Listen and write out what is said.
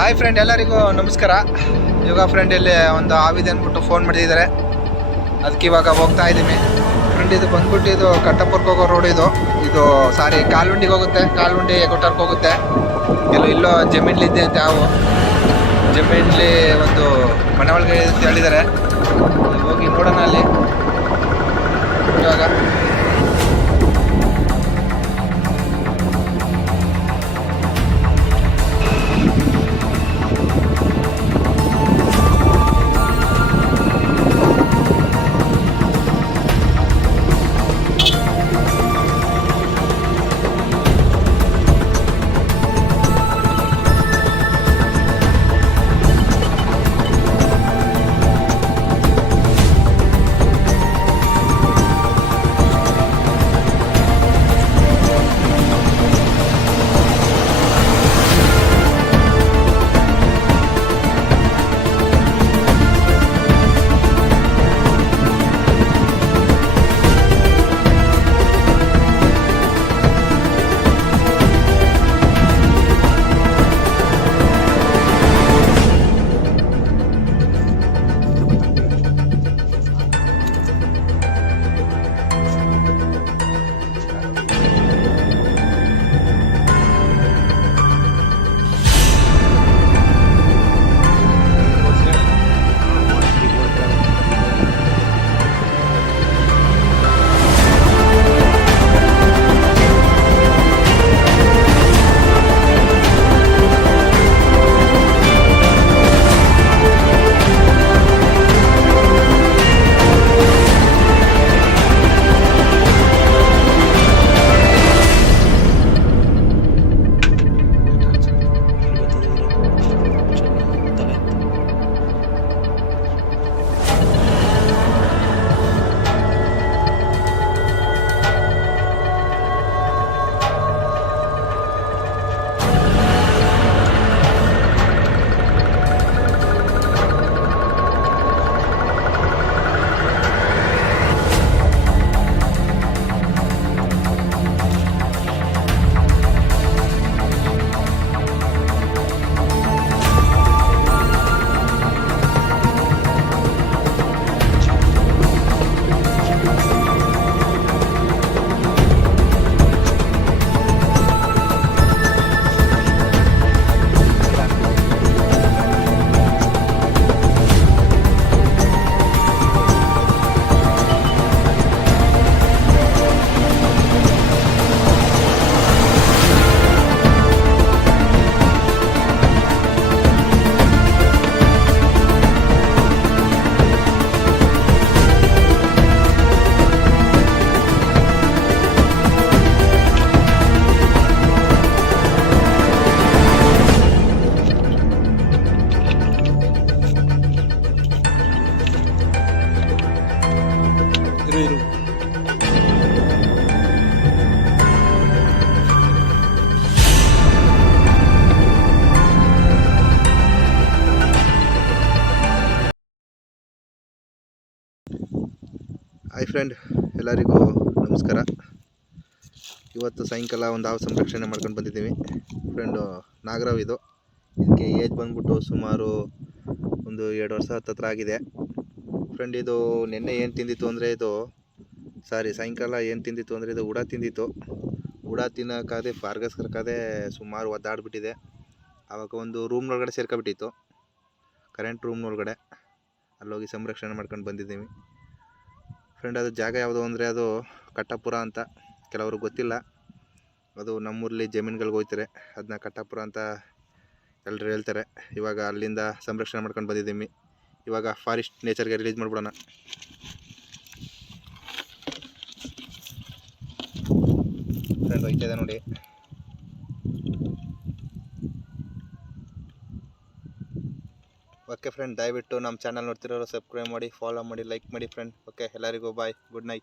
Hi friend, ಎಲ್ಲರಿಗೂ ನಮಸ್ಕಾರ. ಇವಾಗ ಫ್ರೆಂಡ್ ಇಲ್ಲಿ ಒಂದು ಆವಿದೆ ಅಂದ್ಬಿಟ್ಟು ಫೋನ್ ಮಾಡಿದ್ದಾರೆ. ಅದಕ್ಕೆ ಇವಾಗ ಹೋಗ್ತಾ ಇದ್ದೀನಿ ಫ್ರೆಂಡ್. ಇದು ಬಂದ್ಬಿಟ್ಟು ಇದು ಕಟ್ಟಪುರಕ್ಕೆ ಹೋಗೋ ರೋಡ್. ಇದು ಸಾರಿ ಕಾಲುಂಡಿಗೆ ಹೋಗುತ್ತೆ, ಕಾಲುಂಡಿ ಎಗೋಟರ್ಗೆ ಹೋಗುತ್ತೆ. ಇಲ್ಲೋ ಜಮೀನ್ಲಿದ್ದೆ ಅಂತ ಯಾವ ಜಮೀನ್ಲಿ ಒಂದು ಮನೆ ಒಳಗೆ ಅಂತ ಹೇಳಿದ್ದಾರೆ. ಹೋಗಿ ನೋಡೋಣ ಅಲ್ಲಿ ಇವಾಗ. ಹಾಯ್ ಫ್ರೆಂಡ್, ಎಲ್ಲರಿಗೂ ನಮಸ್ಕಾರ. ಇವತ್ತು ಸಾಯಂಕಾಲ ಒಂದು ಹಾವು ಸಂರಕ್ಷಣೆ ಮಾಡ್ಕೊಂಡು ಬಂದಿದ್ದೀವಿ ಫ್ರೆಂಡು. ನಾಗರಾವ್ ಇದಕ್ಕೆ ಏಜ್ ಬಂದ್ಬಿಟ್ಟು ಸುಮಾರು ಒಂದು 2 ವರ್ಷ ಹತ್ತತ್ರ ಆಗಿದೆ ಫ್ರೆಂಡ್. ಇದು ನಿನ್ನೆ ಏನು ತಿಂದಿತ್ತು ಅಂದರೆ ಸಾಯಂಕಾಲ ಏನು ತಿಂದಿತ್ತು ಅಂದರೆ ಇದು ಉಡ ತಿಂದಿತ್ತು. ಉಡ ತಿನ್ನೋಕ್ಕಾದೆ ಫಾರ್ಗಸ್ ಕರ್ಕಾದೆ ಸುಮಾರು ಒದ್ದಾಡ್ಬಿಟ್ಟಿದೆ. ಆವಾಗ ಒಂದು ರೂಮ್ನೊಳಗಡೆ ಸೇರ್ಕೊಬಿಟ್ಟಿತ್ತು, ಕರೆಂಟ್ ರೂಮ್ನೊಳಗಡೆ. ಅಲ್ಲೋಗಿ ಸಂರಕ್ಷಣೆ ಮಾಡ್ಕೊಂಡು ಬಂದಿದ್ದೀವಿ ಫ್ರೆಂಡ್. ಅದು ಜಾಗ ಯಾವುದು ಅಂದರೆ ಅದು ಕಟ್ಟಪುರ ಅಂತ. ಕೆಲವರು ಗೊತ್ತಿಲ್ಲ, ಅದು ನಮ್ಮೂರಲ್ಲಿ ಜಮೀನುಗಳಿಗೆ ಹೋಗ್ತಾರೆ, ಅದನ್ನ ಕಟ್ಟಪುರ ಅಂತ ಎಲ್ಲರೂ ಹೇಳ್ತಾರೆ. ಇವಾಗ ಅಲ್ಲಿಂದ ಸಂರಕ್ಷಣೆ ಮಾಡ್ಕೊಂಡು ಬಂದಿದ್ದೀವಿ. ಇವಾಗ ಫಾರೆಸ್ಟ್ ನೇಚರ್ಗೆ ರಿಲೀಸ್ ಮಾಡಿಬಿಡೋಣ ಫ್ರೆಂಡ್. ಹೋಗ್ತಾಯಿದೆ ನೋಡಿ. ಓಕೆ ಫ್ರೆಂಡ್, ದಯವಿಟ್ಟು ನಮ್ಮ ಚಾನಲ್ ನೋಡ್ತಿರೋರು ಸಬ್ಸ್ಕ್ರೈಬ್ ಮಾಡಿ, ಫಾಲೋ ಮಾಡಿ, ಲೈಕ್ ಮಾಡಿ ಫ್ರೆಂಡ್. ಓಕೆ, ಎಲ್ಲರಿಗೂ ಬಾಯ್, ಗುಡ್ ನೈಟ್.